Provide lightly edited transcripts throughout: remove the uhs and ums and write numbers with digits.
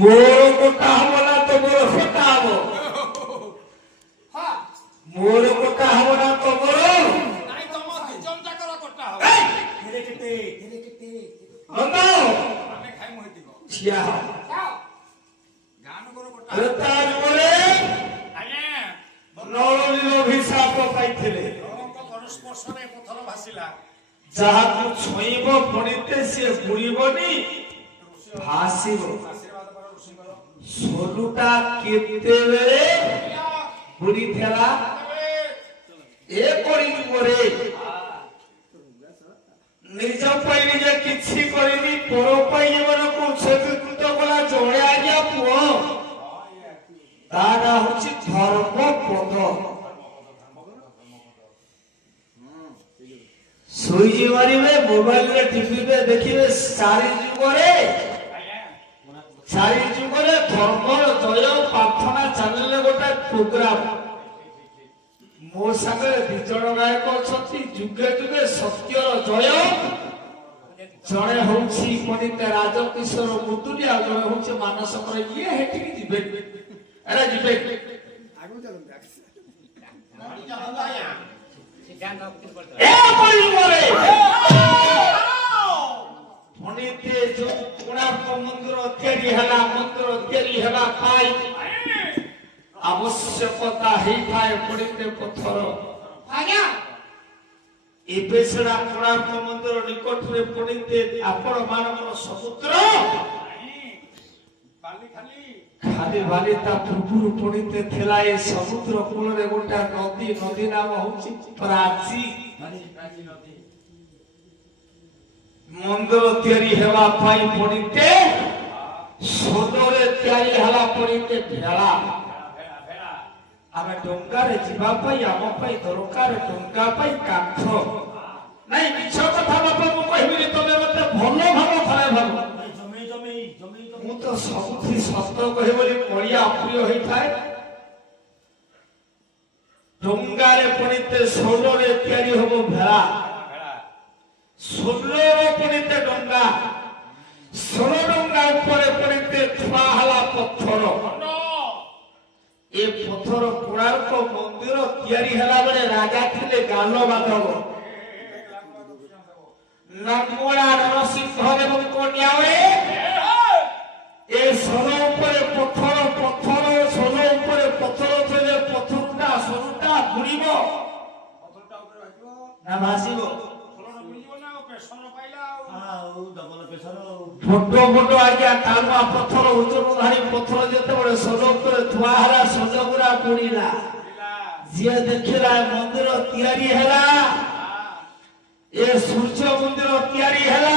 ମୋର କୋଟା ହବ ନା ତମର କୋଟା ହବ? ମୋର କୋଟା ହବ ନା ତମର? ନାଇଁ ତମ ଦି ଜଣ ଯାକର କୋଟା ହବ। କେତେ କେତେ ନନ୍ଦ ଆମେ ଖାଇମୁ ହେଇଥିବ। ଠିଆ ହ। ଗାଁ ନଗର କୋଟା ଆରେ ତା ଯୁଗରେ ଆଜ୍ଞା ନଳନୀର ଅଭିଶାପ ପାଇଥିଲେ। ନଳଙ୍କ ପରସ୍ପର୍ଶରେ ପଥର ଭାସିଲା। ଯାହାକୁ ଛୁଇଁବ ପଡ଼ିତେ ସିଏ ବୁଡ଼ିବନି ଭାସିବ। ଆଶୀର୍ବାଦ କର ଋଷିଙ୍କର। ସୋଲୁଟା କେତେବେଳେ ବୁଡ଼ିଥିଲା? ଏ ପରିଯୁଗରେ ନିଜ ପାଇଁ ନିଜେ କିଛି କରିନି, ପର ପାଇଁ ଏମାନଙ୍କୁ ଉତ୍ସର୍ଗୀକୃତ କଲା। ଜଣେ ଆଜ୍ଞା ପୁଅ ତା ନାଁ ହଉଛି ଧର୍ମପଦ। ସୁଇଚ୍ ମାରିବେ, ମୋବାଇଲରେ ଟିଭିରେ ଦେଖିବେ। ଚାରି ଯୁଗରେ ଧର୍ମର ଜୟ ପ୍ରାର୍ଥନା ଚ୍ୟାନେଲରେ ଗୋଟେ ପ୍ରୋଗ୍ରାମ। ମୋ ସାଙ୍ଗରେ ଦି ଜଣ ଗାୟକ ଅଛନ୍ତି। ଯୁଗେ ଯୁଗେ ସତ୍ୟର ଜୟ। ଜଣେ ହଉଛି ପଣ୍ଡିତ ରାଜକିଶୋର ମୁଦୁଲି, ଆଉ ଜଣେ ହଉଛି ମାନସଙ୍କର। ଇଏ ହେଠିକି ଯିବେ, ଏରା ଯିବେ। ପଣ୍ଡିତେ ଯୋଉ କୋଣାର୍କ ମନ୍ଦିର ତିଆରି ହେଲା, ମନ୍ଦିର ତିଆରି ହେବା ପାଇଁ ଆବଶ୍ୟକତା ହେଇଥାଏ ପଣ୍ଡିତେ ପଥର। ଏବେ ସେଟା କୋଣାର୍କ ମନ୍ଦିର ନିକଟରେ ପଣ୍ଡିତେ ଆପଣ ମାନଙ୍କର ସମୁଦ୍ର ଖାଲି ବାଲି। ତା ପୂର୍ବରୁ ପଣ୍ଡିତେ ଥିଲା ଏ ସମୁଦ୍ର କୂଳରେ ଗୋଟେ ନଦୀ। ନଦୀ ନାମ ହଉଛି ପ୍ରାଚୀ। ମନ୍ଦିର ତିଆରି ହେବା ପାଇଁ ପଣ୍ଡିତେ ସୋନରେ ତିଆରି ହେଲା ପଣ୍ଡିତେ ଭେଳା। ଆମେ ଡଙ୍ଗାରେ ଯିବା ପାଇଁ ଆମ ପାଇଁ ଦରକାର ଡଙ୍ଗା ପାଇଁ କାଠ। ନାଇଁ ମିଛ କଥା ବାପା ମୁଁ କହିବିନି, ତମେ ମତେ ଭଲ ଭାବ ଥରେ ଭାବ। ମୁଁ ତ ସବୁଠି ସତ କହେ ବୋଲି ପଡ଼ିଆ ପ୍ରିୟ ହେଇଥାଏ। ଡଙ୍ଗାରେ ପଡ଼ିତେ ସୋଲରେ ତିଆରି ହବ ଭେଳା। ସୋଲର ପଡ଼ିତେ ଡଙ୍ଗା। ସୋଲ ଡଙ୍ଗା ଉପରେ ପଡ଼ିତେ ଥୁଆ ହେଲା ପଥର। ଏ ପଥର କୋଣାର୍କ ମନ୍ଦିର ତିଆରି ହେଲା ବେଳେ ରାଜା ଥିଲେ ଗାଲ ବାଧବ, ନମୁଳା ନରସିଂହ ଦେବଙ୍କ ନ୍ୟାୟରେ। ଏ ସୋଲ ଉପରେ ପଥର, ପଥର ସୋଲ ଉପରେ ପଥର ଥିଲେ ପଥରଟା ସୋଲଟା ବୁଡ଼ିବ ନା ଭାସିବ? ଫଟୋ ଫଟୋ ଆଜ୍ଞା ଟାଣୁଆ ପଥର, ଓଜନଧାରୀ ପଥର ଯେତେବେଳେ ସୋଲ ଉପରେ ଥୁଆ ହେଲା, ସୋଲ ଗୁରା ବୁଡ଼ିଲା। ଯିଏ ଦେଖିଲା ମନ୍ଦିର ତିଆରି ହେଲା, ଏ ସୂର୍ଯ୍ୟ ମନ୍ଦିର ତିଆରି ହେଲା।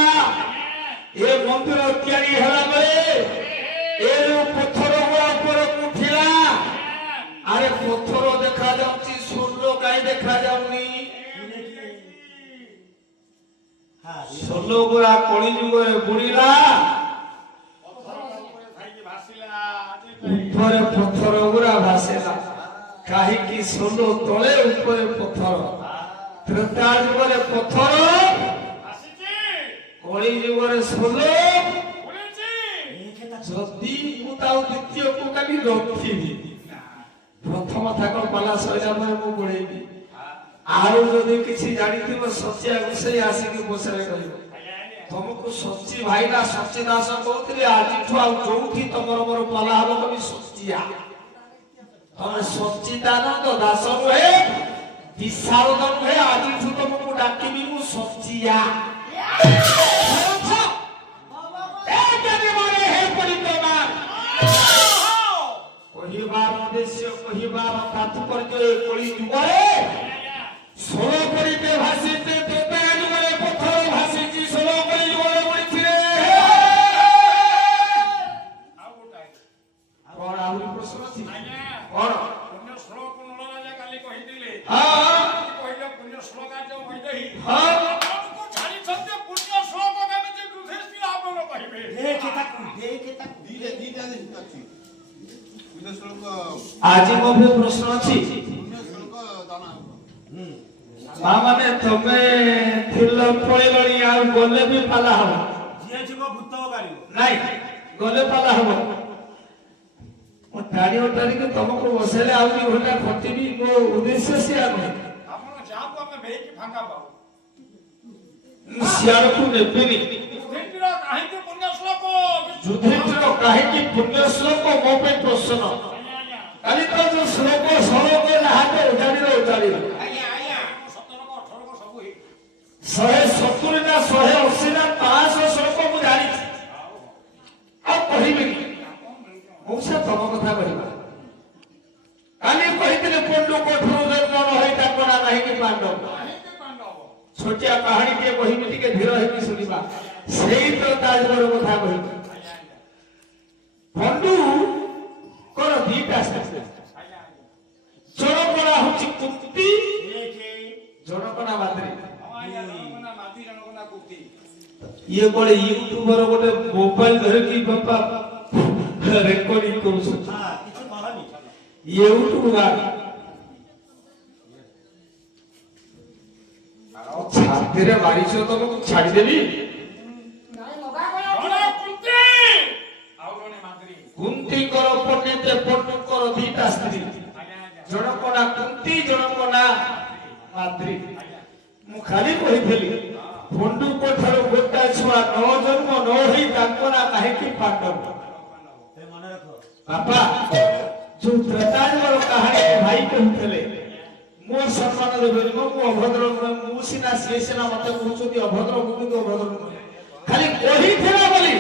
ଏ ମନ୍ଦିର ତିଆରି ହେଲା ବେଳେ ଏ ପଥର ଗୁରା ଉପରକୁ ଉଠିଲା। ଆରେ ପଥର ଦେଖାଯାଉଛି, ସୋଲ କାହିଁ ଦେଖାଯାଉନି? ସୋଲ ଗୁରା କଳି ଯୁଗରେ ବୁଡ଼ିଲା। ଉପରେ ପଥର ଗୁରା ଭାସିଲା। କାହିଁକି? ସୋଲ ତଳେ, ଉପରେ ପଥର। ତ୍ରେତା ଯୁଗରେ ପଥର, କଳି ଯୁଗରେ ସୋଲ। ଯଦି ମୁଁ ତାକୁ ଦ୍ୱିତୀୟକୁ କାଲି ରଖିବି, ପ୍ରଥମ ଥାକ ପାଲା ସରିଲା ପରେ ମୁଁ ଗୋଳେଇବି। ଆଉ ଯଦି କିଛି ଜାଣିଥିବ ସଚିଆ ଘୁଷେଇ ଆସିକି ବସାରେ କହିବ। ତମକୁ ସଚି ଭାଇନା ସଚି ଦାସ କହୁଥିଲି, ଆଜିଠୁ ଆଉ ଯୋଉଠି ତମର ମୋର ପାଲା ହବ ତମେ ସଚିଆ। ତମେ ସଚିଦାନନ୍ଦ ଦାସ ନୁହେଁ, ବିଶାରଦ ନୁହେଁ। ଆଜିଠୁ ତମକୁ ଡାକିବି ମୁଁ ସଚିଆ। କହିବାର ଉଦ୍ଦେଶ୍ୟ, କହିବାର ତାତ୍ପର୍ଯ୍ୟ, କଳି ଯୁଗରେ ସୋଲ ପଡ଼ିତେ ଭାସିତେ, ତ୍ରେତା ଯୁଗରେ ପଥର ଭାସିଛି, ସୋଲ କଳି ଯୁଗରେ ବୁଡ଼ିଥିଲେ। କଣ ଆହୁରି ପ୍ରଶ୍ନ ଅଛି? କଣ? আজি ମଧ୍ୟ ପ୍ରଶ୍ନ ଅଛି। ମାନେ ତମେ ଥିଲ ପଳେଇଲଣି, ଆଉ ଗଲେ ବି ପାଲା ହବ। ଯିଏ ଯିବ ଭୂତ ଗାଳିବ। ନାଇଁ ଗଲେ ପାଲା ହବ। ଗାଡି ଅଟାରିକି ତମକୁ ବସେଇଲେ ଆଉ 2 ଘଣ୍ଟା ଖଟିବି ମୋ ଉଦ୍ଦେଶ୍ୟ ସିଆ ନୁହେଁ ଆପଣ ଯାହାକୁ ଆମେ ଭେଇକି ଫାଙ୍କା ପାଉ ମୁଁ ସିଆଡକୁ ନେବିନି ଯୁଧିଷ୍ଠିର କାହିଁକି ପୁଣ୍ୟ ଶ୍ଲୋକ ଯୁଧିଷ୍ଠିର କାହିଁକି ପୁଣ୍ୟ ଶ୍ଲୋକ ମୋ ପାଇଁ ପ୍ରଶ୍ନ କାଲି ତ ଯୋଉ ଶ୍ଲୋକ ଶ୍ଲୋକ ହାତ ଉଜାଡ଼ିଲ ସତରକ ଅଠରକ ସବୁ ହେଇ 170 ନା 180 ନା 500 ଶ୍ଲୋକ ମୁଁ ଜାଣିଛି ଆଉ କହିବିନି ମଉସା ତମ କଥା କହିବା କାଲି କହିଥିଲେ ପଣ୍ଡୁ କୋଠରୁ ଜନ୍ମ ନ ହୋଇ ତାଙ୍କ ନାଁ କାହିଁକି ପାଣ୍ଡବ କାହିଁକି ପାଣ୍ଡବ ଛୋଟିଆ କାହାଣୀ ଟିକେ କହିବି ଟିକେ ଧୀର ହେଇକି ଶୁଣିବା ସେଇ ତ ତାଜର କଥା କହିବି ପଣ୍ଡୁ କଣ 2ଟା ଜଣକଣା ହଉଛି କୁନ୍ତି ଜଣକଣା ମାତ୍ରେ ଇଏ କଣ ୟୁଟ୍ୟୁବର ଗୋଟେ ମୋବାଇଲ ଧରିକି ବାପା ରେକର୍ଡିଂ କରୁଛନ୍ତି ୟୁଟ୍ୟୁବ ଛାତିରେ ମାରିଛ ତମକୁ ଛାଡ଼ିଦେବି କୁନ୍ତିଙ୍କର ପଣ୍ଡିତ ପଣ୍ଡୁଙ୍କର 2ଟା ସ୍ତ୍ରୀ ଜଣକ ନା କୁନ୍ତି ଜଣକ ନା ମାଦ୍ରୀ ମୁଁ ଖାଲି କହିଥିଲି ପଣ୍ଡୁଙ୍କ ଠାରୁ ଗୋଟା ଛୁଆ 9 ଜନ୍ମ ନ ହୋଇ ତାଙ୍କ ନାଁ କାହିଁକି ପାଣ୍ଡବ ବାପା ଯୋଉ ତ୍ରେତାଯୁଗର କାହାଣୀ ଭାଇ କହୁଥିଲେ ମୋ ସମ୍ମାନ ଦେବେନି ମୁଁ ଅଭଦ୍ର ମୁଁ ସିନା ସିଏ ସିନା ମତେ କହୁଛନ୍ତି ଅଭଦ୍ର ମୁଁ କିନ୍ତୁ ଅଭଦ୍ର ନୁହେଁ ଖାଲି କହିଥିଲା ବୋଲି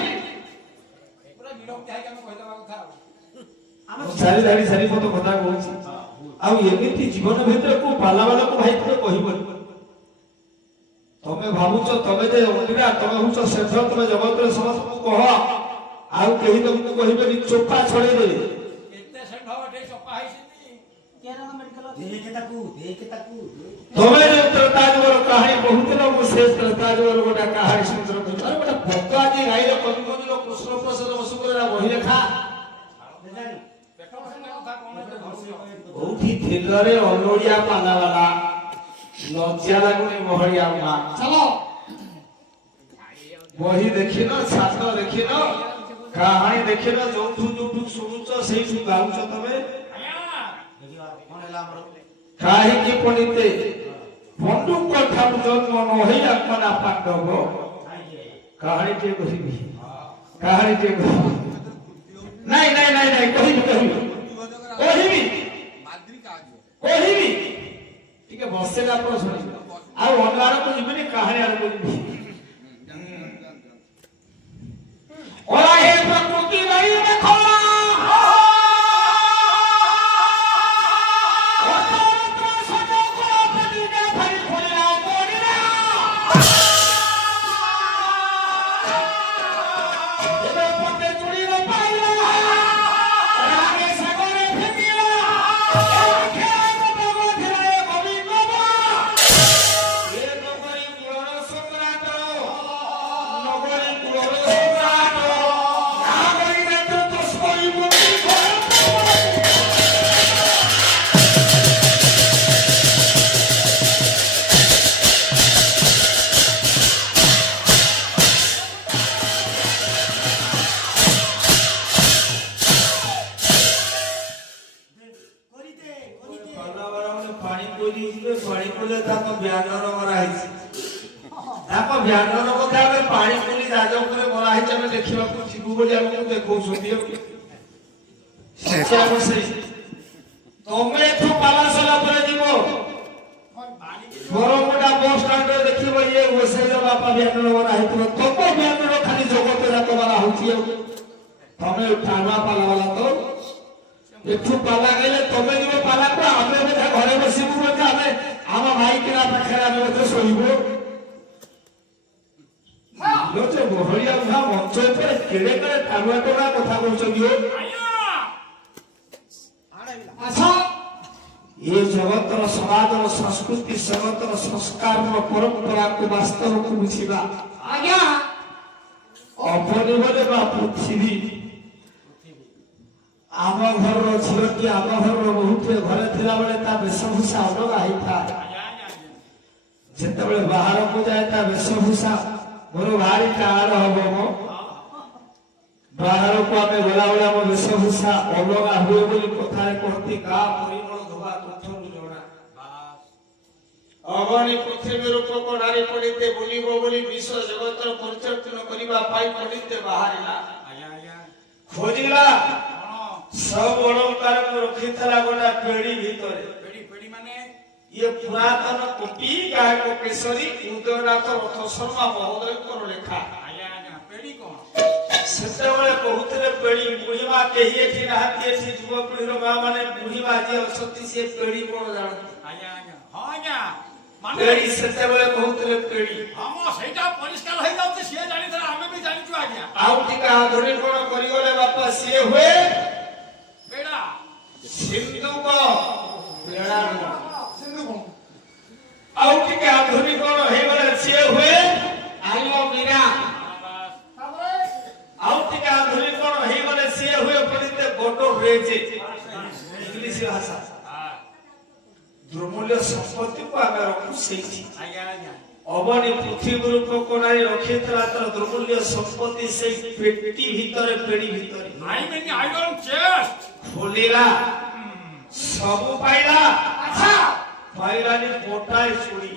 ସାରି ମତେ କଥା କହୁଛି ଆଉ ଏମିତି ଜୀବନ ଭିତରେ କୋଉ ପାଲାବାଲାକୁ ଭାଇ ତମେ କହିବନି ତମେ ଭାବୁଛ ତମେ ଯେ ଅଣ୍ଡିରା ତମେ ହଉଛ ଶ୍ରେଷ୍ଠ ତମେ ଜଗତରେ ସମସ୍ତଙ୍କୁ କହ ଆଉ କେହି ତମକୁ କହିବେନି ଚୋପା ଛଡେଇଦେବେ ତମେ ଯୋଉ ତ୍ରେତାଯୁଗର କାହାଣୀ କହୁଥିଲ ମୁଁ ସେ ତ୍ରେତାଯୁଗର ଗୋଟେ କାହାଣୀ ଶୁଣିଥିଲ ଗୋଟେ ଭକ୍ତ ଆଜି ଗାଈର କବିମନ୍ଦିର କୃଷ୍ଣ ପ୍ରସାଦ ବସୁଙ୍କର ବହି ଲେଖା କୋଉଠି ଥିଲରେ ଅଲୋଡିଆ ପାଲାବାଲା ଲଜ୍ଜା ଲାଗୁନି ମହଳିଆ ମା ଚାଲ ବହି ଦେଖିନ ଛାତ ଦେଖିନ କାହାଣୀ ଦେଖିନ ଯୋଉଠୁ ଯୋଉଠୁ ଶୁଣୁଛ ସେଇଠୁ ଗାଉଛ ତମେ କାହିଁକି ପଣ୍ଡିତେ ପଣ୍ଡୁଙ୍କ ଠାରୁ ଜନ୍ମ ନ ହୋଇ ଆତ୍ମନା ପାଣ୍ଡବ କାହାଣୀ ଟିକେ କହିବି ନାଇଁ କହିବି ଟିକେ ବସେଇଲା ଆପଣ ଶୁଣିବେ ଆଉ ଅନ୍ୟ ଆଡକୁ ଯିବିନି କାହାଣୀ ଆଡକୁ ଯିବି ପ୍ରକୃତି ଭାଇ ଦେଖ ବ୍ୟାନର କଥା ଆମେ ପାଣି ପୁଲି ରାଜ ଉପରେ ମରା ହେଇଛି ଆମେ ଦେଖିବାକୁ ଯିବୁ ବୋଲି ଆମକୁ ଦେଖଉଛନ୍ତି ତମେ ଏଠୁ ପାଲାସଲା ପରେ ଯିବ ବରମୁଣ୍ଡା ବସ୍ ଷ୍ଟାଣ୍ଡରେ ଦେଖିବ ଇଏ ବସେଇଲ ବାପା ବ୍ୟାନର ମରା ହେଇଥିବ ତମ ବ୍ୟାନର ଖାଲି ଜଗତ ଯାକ ମରା ହଉଛି ଆଉ ତମେ ଟାଣା ପାଲା ବାଲା ତ ଏଠୁ ପାଲା ଗଲେ ତମେ ଯିବ ପାଲାକୁ ଆମେ ମଧ୍ୟ ଘରେ ବସିବୁ ମଧ୍ୟ ଆମେ ଆମ ଭାଇ କିଣା ପାଖରେ ଆମେ ମଧ୍ୟ ଶୋଇବୁ ବହଳିଆ ଉଭା ମଞ୍ଚ ଉପରେ କେଡେ କେଡେ ଟାଣୁଆ ଟଣା କଥା କହୁଛନ୍ତି ଏ ଜଗତର ସମାଜର ସଂସ୍କୃତି ଜଗତର ସଂସ୍କାରର ପରମ୍ପରାକୁ ବାସ୍ତବକୁ ବୁଝିବା ଆଜ୍ଞା ଅପରିବରେ ବା ପୃଥିବୀ ଆମ ଘରର ଝିଅଟି ଆମ ଘରର ବହୁଟିଏ ଘରେ ଥିଲାବେଳେ ତା ବେଶଭୂଷା ଅଲଗା ହେଇଥାଏ ଯେତେବେଳେ ବାହାରକୁ ଯାଏ ତା ବେଶଭୂଷା ମୋର ଭାରି ଟାଣ ହବ ବାହାରକୁ ଆମେ ଗଲାବେଳେ ଆମ ବେଶଭୂଷା ଅଲଗା ହୁଏ ବୋଲି କଥାରେ କହନ୍ତି ଗାଁ ପରିମଳ ଧୋବା ତୁଠରୁ ଜଣା। ଅଗଣି ପୃଥିବୀ ରୂପକ ନାରୀ ପଣ୍ଡିତେ ବୁଲିବ ବୋଲି ବିଶ୍ୱ ଜଗତର ପରିଚର୍ତ୍ତନ କରିବା ପାଇଁ ପଣ୍ଡିତେ ବାହାରିଲା। ଖୋଜିଲା ସବୁ ଅଳଙ୍କାରକୁ ରଖିଥିଲା ଗୋଟା ପେଢି ଭିତରେ। ଇଏ ପୁରାତନ କବି ଗାୟକ କେଶରୀ ଉଦୟନାଥ ରଥ ଶର୍ମା ମହୋଦୟଙ୍କର ଲେଖା। ସେତେବେଳେ କହୁଥିଲେ ପେଢି ବୁଢୀମା କେହି ଏଠି ନାହାନ୍ତି, ଏଠି ଯୁବପିଢିର ମା ମାନେ ବୁଢୀମା ଯିଏ ଅଛନ୍ତି ସିଏ ପେଢି କଣ ଜାଣନ୍ତି? ପେଢି ସେତେବେଳେ କହୁଥିଲେ ପେଢି। ଆଉ ଟିକେ ଆଧୁନିକରଣ କରିଗଲେ ବାପା ସିଏ ହୁଏ ସିନ୍ଧୁକ ପେଡା। ଆଉ ଟିକେ ଆଧୁନିକରଣ ହେଇଗଲେ ସିଏ ହୁଏ ଆଲମିରା। ଆଉ ଟିକେ ଆଧୁନିକରଣ ହେଇଗଲେ ସିଏ ହୁଏ ପଣ୍ଡିତେ ଗୋଟ ରେଜେ ଇଂଲିଶ ଭାଷା। ଦ୍ରମୂଲ୍ୟ ସମ୍ପତ୍ତିକୁ ଆମେ ରଖୁ ସେଇଠି। ଅବନୀ ପୃଥିବୀ ରୂପକ ନାରୀ ରଖିଥିଲା ତାର ଦ୍ରମୂଲ୍ୟ ସମ୍ପତ୍ତି ସେଇ ପେଟି ଭିତରେ ପେଢି ଭିତରେ। ଖୋଲିଲା ସବୁ ପାଇଲା। ପାଇଲାନି ଗୋଟାଏ ଚୁଡ଼ି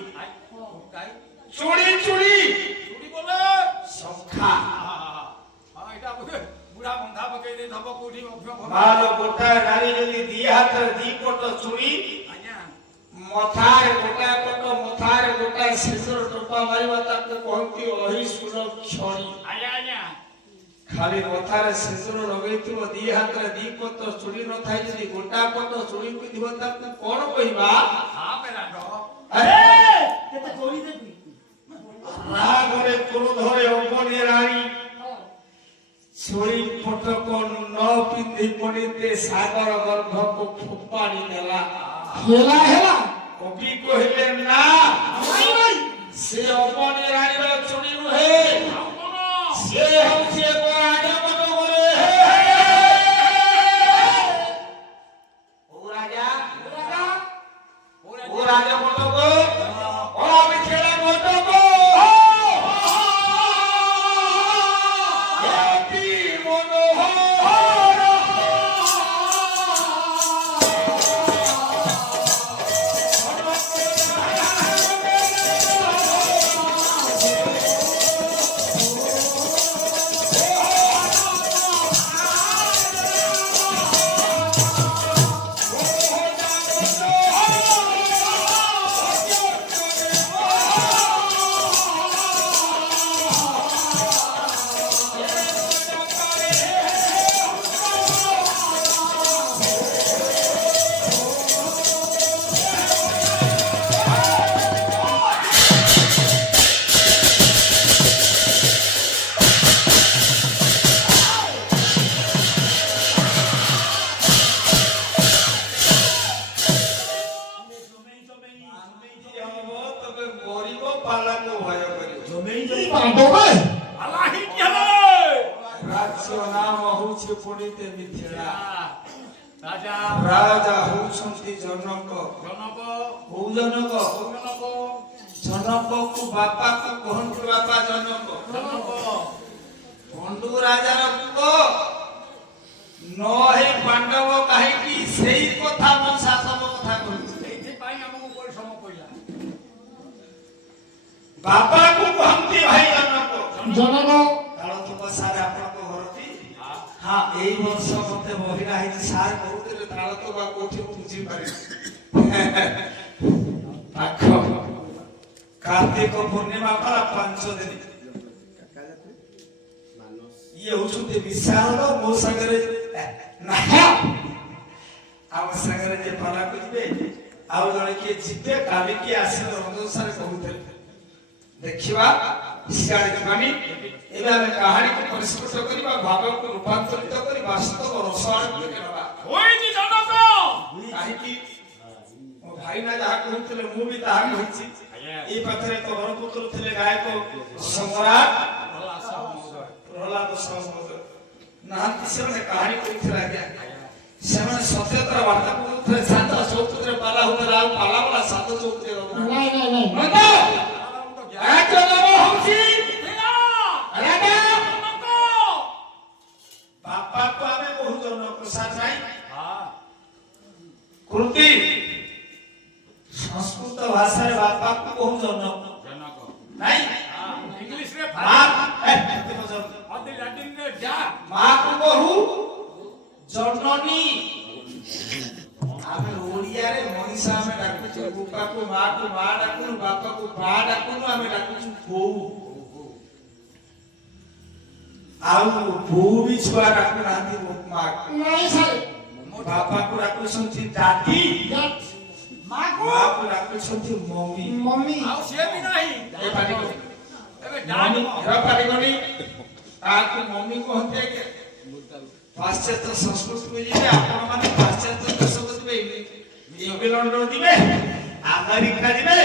ଚୁଡ଼ି ଚୁଡ଼ି ଶଙ୍ଖା ମାଲ ଗୋଟାଏ ନାରୀ ଯଦି ଦି ହାତରେ ଦି ପଟ ଚୁଡ଼ି ମଥାରେ ଗୋଟାଏ ପଟ ମଥାରେ ଗୋଟାଏ ଶେଷର ଟୋପା ମାରିବା ତାକୁ କହନ୍ତି ଅହିଶୂଳ କ୍ଷଣି। ଖାଲି ମଥାରେ ଶେଷର ଲଗେଇଥିବ ଦି ହାତରେ ଦି ପଟ ଚୁଡ଼ି ନଥାଏ ଯଦି ଗୋଟା ପଟ ଚୁଡ଼ି ପିନ୍ଧିବ ତାକୁ କଣ କହିବା? ରାଗରେ କ୍ରୋଧରେ ଅବନୀ ରାଣୀ ଚୁଡ଼ି ପଟକ ନ ପିନ୍ଧି ପଣ୍ଡିତେ ସାଗର ଗର୍ଭକୁ ଫୋପାଡ଼ି ଦେଲା। ହେଲା କବି କହିଲେ ନା ସେ ଅବନୀ ରାଣୀର ଚୁଡ଼ି ନୁହେଁ, ସେ ହଉଛି ଏକ ରାଜମଣ୍ଡଳରେ ରାଜମଣ୍ଡପ ମିଥେଳା ମଣ୍ଡପ ପଣ୍ଡିତେ ମିଥେଳା। ରାଜା ହଉଛନ୍ତି ଜନକ। କୋଉ ଜନକ? ଜନକକୁ ବାପାକୁ କହନ୍ତି ବାପା ଜନକ। ପଣ୍ଡୁ ରାଜାର ପୁଅ ନ ହେଇ ପାଣ୍ଡବ କାହିଁକି ସେଇ କଥା ମୋ ଶାସନ କଥା କହୁଛି। ବାପାକୁ କହନ୍ତି ଭାଇ ଜନକ। ତାଳତୁପ ସାର୍ ଆପଣଙ୍କ ଘରଟି? ହଁ ଏଇ ବର୍ଷ ମତେ ମହିଳା ହେଇଛି ସାର୍ କହୁଥିଲେ ତାଳତୁପା କୋଉଠି ବୁଝିପାରିବି। ପାଖ କାର୍ତ୍ତିକ ପୂର୍ଣ୍ଣିମା ପାରା 5 ଦିନ। ଇଏ ହଉଛନ୍ତି ବିଶାଳ ମୋ ସାଙ୍ଗରେ ଆମ ସାଙ୍ଗରେ ଯେ ପାଲାକୁ ଯିବେ ଆଉ ଜଣେ କିଏ ଯିବେ କାଲି କିଏ ଆସିବେ ରଞ୍ଜନ ସାର୍ କହୁଥିଲେ ଦେଖିବା ସିଆଡେ ଯିବାନି। ଏବେ ଆମେ କାହାଣୀକୁ ପରିଷ୍କୃତ କରିବା, ଭାବକୁ ରୂପାନ୍ତରିତ କରି ବାସ୍ତବ ରସ ଆଡ଼କୁ ନେବା। କାହିଁକି ମୋ ଭାଇନା ଯାହା କହୁଥିଲେ ମୁଁ ବି ତାହା କହିଛି। ଏଇ ପାଖରେ ଏକ ବରପୁତ୍ର ଥିଲେ ଗାୟକ ସମ୍ରାଟ ପ୍ରହ୍ଲାଦ ସାମନ୍ତ ନାହାନ୍ତି, ସେମାନେ କାହାଣୀ କହିଥିଲେ ଆଜ୍ଞା। ସେମାନେ ସତ୍ୟତାର ବାର୍ତ୍ତା କହୁଥିଲେ। ସାତ ଚୌକିରେ ପାଲା ହଉଥିଲା ଆଉ ପାଲା ବାଲା ସାତ ଚୌକିରେ ବାପାକୁ ଆମେ ବହୁ ଜନ ପ୍ରସାଦ ନାହିଁ ହଁ କୃତି ସଂସ୍କୃତ ଭାଷାରେ ବାପାକୁ ବହୁ ଜନ ଜନକ ନାହିଁ ହଁ ଇଂଲିଶ ରେ ମା ଅତି ଲାଟିନ ରେ ଯା ମାକୁ ବହୁ ଜନନୀ ଆମେ ଓଡ଼ିଆରେ ମଣିଷ ଆମେ ଡାକୁଛୁ ବାପାକୁ ମା ଡାକୁନୁ ବାପାକୁ ବା ଡାକୁନୁ ଆମେ ଡାକୁଛୁ ବୋଉ ଆଉ ବୋଉ ବି ଛୁଆ ଡାକୁନାହାନ୍ତି ମା ନାଇଁ ସାର୍ ବାପାକୁ ଡାକୁଛନ୍ତି ଦାଦି ମାକୁ ମାକୁ ଡାକୁଛନ୍ତି ମମି ମମ୍ମି ଆଉ ସିଏ ବି ନାହିଁ ଏ ପାଟି କର। ଏବେ ମମି ଡାଡ ଏ ପାଟି କନି ତାକୁ ମମି କହନ୍ତି ଆଜ୍ଞା ପାଶ୍ଚାତ୍ୟ ସଂସ୍କୃତିକୁ ଯିବେ ଆପଣମାନେ ପାଶ୍ଚାତ୍ୟ ଦେଶକୁ ଯିବେ ଇଂଲଣ୍ଡ ଯିବେ ଆମେରିକା ଯିବେ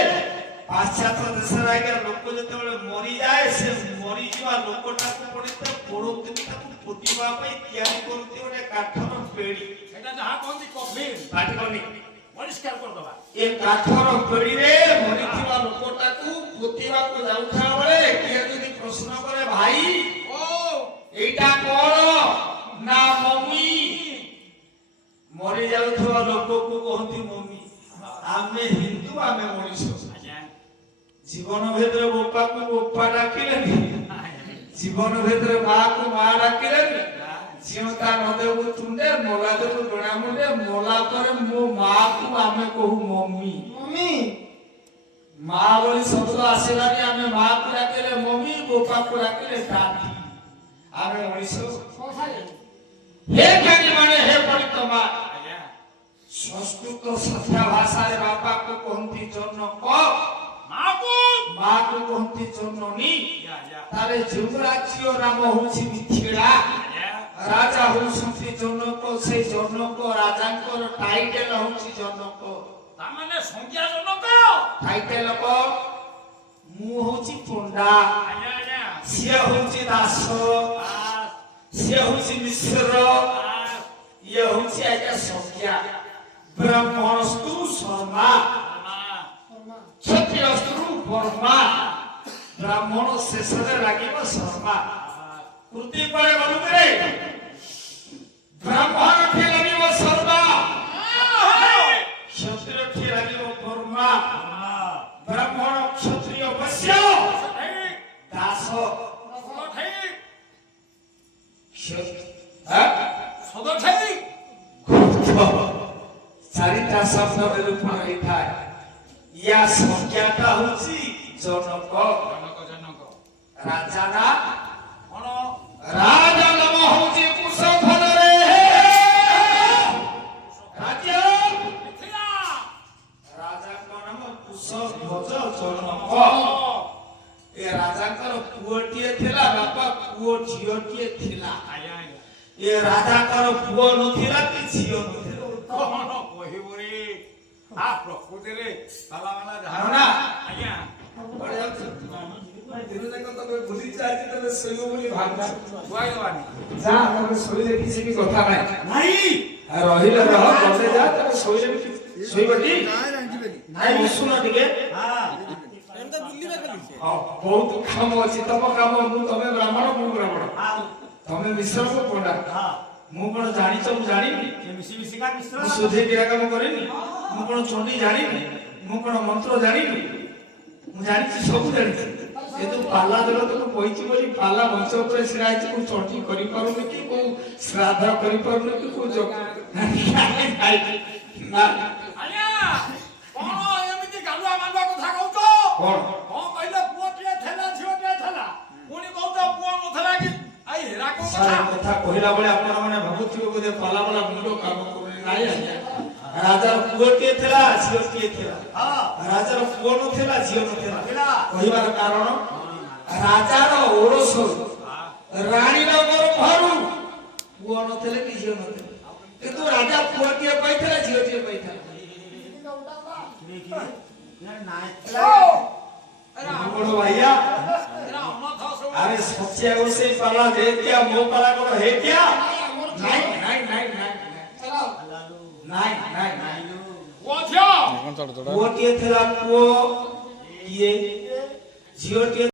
ପାଶ୍ଚାତ୍ୟ ଦେଶରେ ଆଜ୍ଞା ଲୋକ ଯେତେବେଳେ ମରିଯାଏ ସେ ମରିଯିବା ଲୋକଟାକୁ ପଡ଼ିతే ପୋଡ଼ନ୍ତି ତାକୁ ପୋତିବା ପାଇଁ ତିଆରି କରନ୍ତି ଗୋଟେ କାଠର ପେଡ଼ି এটা যাহা কহନ୍ତି কফিন ପାଟି କନି পরিষ্কার করদবা ଏ କାଠର ପେଡ଼ିରେ ମରିଥିବା ଲୋକଟାକୁ ପୋତିବାକୁ ଯାଉଥିବା ବେଳେ କିଏ ଯଦି ପ୍ରଶ୍ନ କରେ ଭାଇ ও এইটা କଣ ନା ମମି ମରି ଯାଉଥିବା ଲୋକକୁ କହନ୍ତି ମମି ଆମେ ହିନ୍ଦୁ ଆମେ ମଣିଷ আচ্ছা ଜୀବନ ଭିତରେ ବୋପାକୁ ବୋପା ଡାକିଲେନି ଜୀବନ ଭିତରେ ମାକୁ ମା ଡାକିଲେନି ଝିଅଟା ନଦେବୁ ତୁଣ୍ଡେ ମୋଲା ଦେବୁ ଡଣା ମୁଣ୍ଡେ ମୋଲା ପରେ ମୋ ମାକୁ ଆମେ କହୁ ମମି ମମ୍ମି ମା ବୋଲି ଶବ୍ଦ ଆସିଲାନି ଆମେ ମାକୁ ଡାକିଲେ ମମି ବୋପାକୁ ଡାକିଲେ ଦାଦି ଆମେ ମଣିଷ কোথায় হে জ্ঞানী মানে হে পণ্ডিত মা আচ্ছা সংস্কৃত সভ্য ভাষাରେ ବାପାକୁ କହନ୍ତି ଜନକ মাকু ମାକୁ କହନ୍ତି ଜନନୀ যা যা ତାରେ ଯେଉଁ ରାଜ୍ୟ ନାମ ହଉଛି ମିଥିଳା আচ্ছা ରାଜା ହଉଛନ୍ତି ଜନକ ସେଇ ଜନକ ରାଜାଙ୍କର ଟାଇଟେଲ ହଉଛି ଜନକ তার মানে সংখ্যা জনক ଟାଇଟେଲ କ ମୁଁ ହଉଛି ପଣ୍ଡା আচ্ছা আচ্ছা ସିଏ ହଉଛି ଦାସ আস ସିଏ ହଉଛି ମିଶ୍ର আস ଇଏ ହଉଛି ଆଜ୍ଞା ସଂଜ୍ଞା ବ୍ରାହ୍ମଣସ୍ତୁ ଶର୍ମା আমা କ୍ଷତ୍ରିୟସ୍ତୁ ବର୍ମା ବ୍ରାହ୍ମଣ ଶେଷରେ ଲାଗିବ ଶର୍ମା କୃତି ପରେ ଗଲୁରେ ବ୍ରାହ୍ମଣ ଠିଏ ଲାଗିବ ଶର୍ମା କ୍ଷତ୍ରିୟ ଠିଏ ଲାଗିବ ବର୍ମା ବ୍ରାହ୍ମଣ କ୍ଷତ୍ରିୟ ବୈଶ୍ୟ ଦାସ ଚାରିଟା ଶବ୍ଦ ନିରୂପଣ ହେଇଥାଏ ୟା ସଂଜ୍ଞାଟା ହଉଛି ଜନକ ରାଜା ନା ରାଜା ନାମ ହଉଛି କୁଶଧନରେ ରାଜ୍ୟ ରାଜାଙ୍କ ନାମ କୁଶଧ୍ୱଜ ଜନକ ଏ ରାଜାଙ୍କର ପୁଅଟିଏ ଥିଲା ବାପା ପୁଅ ଝିଅଟିଏ ଥିଲା ଏ ରାଜାଙ୍କର ପୁଅ ନଥିଲା କି ଝିଅ ନଥିଲା ଧାରଣା କୁଆଡ଼େ ଯାଉଛ? ଦିନ ଯାକ ତମେ ବୁଲି ଚାଲିଛି ତମେ ଶୋଇବ ବୋଲି ଭାବୁଛ ଯା ତମେ ଶୋଇଲେ କିଛି ବି କଥା ନାହିଁ ଆଉ ରହିଲେ ରହ ଗଲେ ଯା ତମେ ଶୋଇଲେ ବି ଶୋଇବଟି ନାଇଁ ବସୁନ ଟିକେ ହଁ ବହୁତ କାମ ଅଛି ତମ କାମ ମୁଁ ତମେ ବ୍ରାହ୍ମଣ ମୁଁ ବ୍ରାହ୍ମଣ ତମେ ମିଶ୍ର ମୁଁ ପଣ୍ଡା ମୁଁ କଣ ଜାଣିଛ ମୁଁ ଜାଣିନି ମୁଁ ସୁଧେ କ୍ରିୟା କାମ କରିନି ମୁଁ କଣ ଚଣ୍ଡୀ ଜାଣିନି ମୁଁ କଣ ମନ୍ତ୍ର ଜାଣିନି ମୁଁ ଜାଣିଛି ସବୁ ଜାଣିଛି କିନ୍ତୁ ପାଲା ଜଗତକୁ କହିଛି ବୋଲି ପାଲା ମଞ୍ଚ ଉପରେ ଛିଡ଼ା ହେଇଛି ମୁଁ ଚଣ୍ଡୀ କରିପାରୁନି କି କୋଉ ଶ୍ରାଦ୍ଧ କରିପାରୁନି କି କୋଉ ଯୋଗ କଥା କହିଲା ବେଳେ ଆପଣ ମାନେ ଭାବୁଥିବେ ବୋଧେ ପାଲା ବାଲା ମୁଣ୍ଡ କାମ କରୁନି ନାଇଁ ଆଜ୍ଞା ରାଜାର ପୁଅଟିଏ ଥିଲା ଝିଅଟିଏ ଥିଲା ରାଜାର ପୁଅ ନଥିଲା ଝିଅ ନଥିଲା କହିବାର କାରଣ ରାଜାର ଓରସ ରାଣୀର ଗର୍ଭରୁ ପୁଅ ନଥିଲେ କି ଝିଅ ନଥିଲେ କିନ୍ତୁ ରାଜା ପୁଅଟିଏ ପାଇଥିଲା ଝିଅଟିଏ ପାଇଥିଲା बड़ो भैया अरे सोचिए उसे पाला दे क्या वो पाला करो है क्या नहीं नहीं नहीं नहीं नहीं नहीं वो टिए थेला को ये जियो टिए